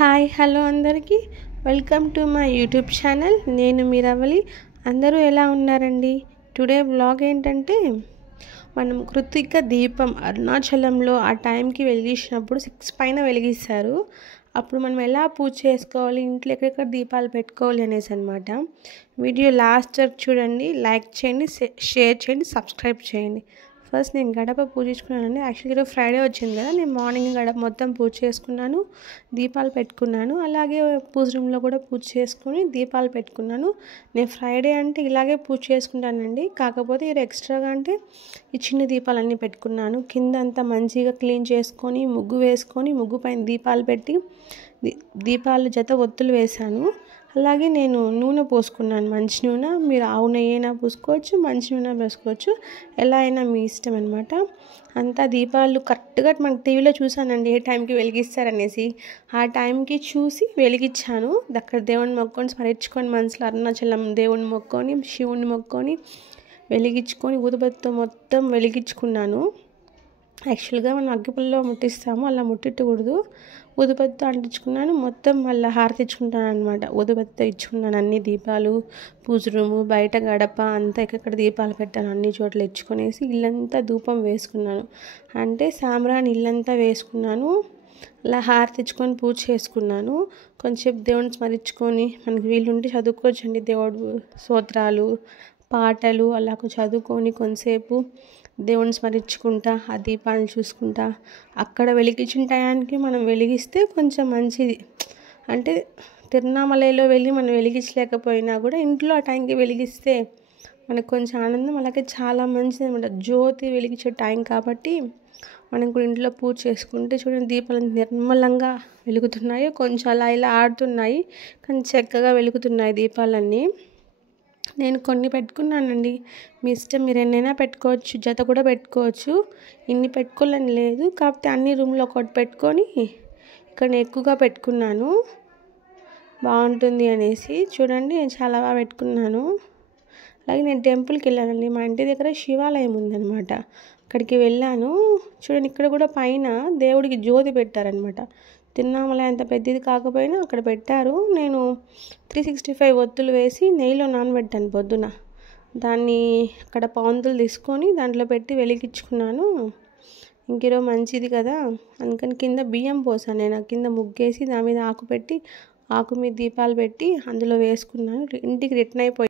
Hi hello అందరికీ welcome to my YouTube channel. నేను మీ రవలి. అందరూ ఎలా ఉన్నారండి? టుడే వ్లాగ్ ఏంటంటే, మనం కృత్తిక దీపం అరుణాచలంలో ఆ టైంకి వెలిగించినప్పుడు 6 పైన వెలిగిస్తారు. అప్పుడు మనం ఎలా పూజ చేసుకోవాలి, ఇంట్లో ఎక్కడెక్కడ దీపాలు పెట్టుకోవాలి అనేసి అనమాట. వీడియో లాస్ట్ వరకు చూడండి, లైక్ చేయండి, షేర్ చేయండి, సబ్స్క్రైబ్ చేయండి. ఫస్ట్ నేను గడప పూజించుకున్నానండి. యాక్చువల్గా ఈరోజు ఫ్రైడే వచ్చింది కదా, నేను మార్నింగ్ గడప మొత్తం పూజ చేసుకున్నాను, దీపాలు పెట్టుకున్నాను. అలాగే పూజ రూమ్లో కూడా పూజ చేసుకుని దీపాలు పెట్టుకున్నాను. నేను ఫ్రైడే అంటే ఇలాగే పూజ చేసుకుంటానండి. కాకపోతే ఇది ఎక్స్ట్రాగా అంటే ఈ చిన్న దీపాలన్నీ పెట్టుకున్నాను. కింద అంతా మంచిగా క్లీన్ చేసుకొని ముగ్గు వేసుకొని ముగ్గు పైన దీపాలు పెట్టి దీపాల జత ఒత్తులు వేశాను. అలాగే నేను నూనె పోసుకున్నాను, మంచి నూనె. మీరు ఆవు నెయ్యి అయినా పూసుకోవచ్చు, మంచి నూనె పోసుకోవచ్చు, ఎలా అయినా మీ ఇష్టం అనమాట. అంతా దీపాలు కరెక్ట్గా మనకు టీవీలో చూసానండి ఏ టైంకి వెలిగిస్తారనేసి. ఆ టైంకి చూసి వెలిగించాను. అక్కడ దేవుని మొక్కుకొని స్మరించుకొని మనసులో అరుణాచలం దేవుని మొక్కుకొని శివుని మొక్కుకొని వెలిగించుకొని ఊదుబత్తితో మొత్తం వెలిగించుకున్నాను. యాక్చువల్గా మనం అగ్గిపుల్లో ముట్టిస్తాము, అలా ముట్టిట్టకూడదు. ఊదుబత్తితో అంటించుకున్నాను, మొత్తం మళ్ళీ హారతి ఇచ్చుకుంటాను అనమాట. ఊదుబత్తితో ఇచ్చుకున్నాను అన్ని దీపాలు, పూజ రూము, బయట గడప అంతా ఎక్కడెక్కడ దీపాలు పెట్టాను అన్ని చోట్ల ఇచ్చుకొనేసి ఇల్లంతా ధూపం వేసుకున్నాను. అంటే సాంబ్రాణి ఇల్లంతా వేసుకున్నాను. అలా హారతి ఇచ్చుకొని పూజ చేసుకున్నాను. కొంచెం దేవుని స్మరించుకొని మనకి వీలుంటే చదువుకోవచ్చండి, దేవుడు స్తోత్రాలు, పాటలు అలా చదువుకొని కొంతసేపు దేవుని స్మరించుకుంటా ఆ దీపాన్ని చూసుకుంటా అక్కడ వెలిగించిన టయానికి మనం వెలిగిస్తే కొంచెం మంచిది. అంటే తిరువణామలలో వెళ్ళి మనం వెలిగించలేకపోయినా కూడా ఇంట్లో ఆ టైంకి వెలిగిస్తే మనకు కొంచెం ఆనందం, అలాగే చాలా మంచిది అనమాట. జ్యోతి వెలిగించే టైం కాబట్టి మనం కూడా ఇంట్లో పూజ చేసుకుంటే చూడండి దీపాలు నిర్మలంగా వెలుగుతున్నాయి. కొంచెం అలా ఇలా ఆడుతున్నాయి కానీ చక్కగా వెలుగుతున్నాయి దీపాలన్నీ. నేను కొన్ని పెట్టుకున్నానండి, మీ ఇష్టం, మీరు ఎన్నైనా పెట్టుకోవచ్చు, జత కూడా పెట్టుకోవచ్చు. ఇన్ని పెట్టుకోవాలని లేదు, కాకపోతే అన్ని రూమ్లో ఒకటి పెట్టుకొని ఇక్కడ ఎక్కువగా పెట్టుకున్నాను బాగుంటుంది అనేసి. చూడండి నేను చాలా బాగా పెట్టుకున్నాను. అలాగే నేను టెంపుల్కి వెళ్ళానండి, మా ఇంటి దగ్గర శివాలయం ఉందన్నమాట, అక్కడికి వెళ్ళాను. చూడండి ఇక్కడ కూడా పైన దేవుడికి జ్యోతి పెట్టారనమాట. తిరువణామల అంత పెద్దది కాకపోయినా అక్కడ పెట్టారు. నేను 365 ఒత్తులు వేసి నెయ్యిలో నానబెట్టాను పొద్దున. దాన్ని అక్కడ పాంతులు తీసుకొని దాంట్లో పెట్టి వెలిగించుకున్నాను. ఇంకేరో మంచిది కదా అందుకని కింద బియ్యం పోసాను. నేను కింద ముగ్గేసి దాని మీద ఆకు పెట్టి ఆకు మీద దీపాలు పెట్టి అందులో వేసుకున్నాను. ఇంటికి రిటర్న్ అయిపోయి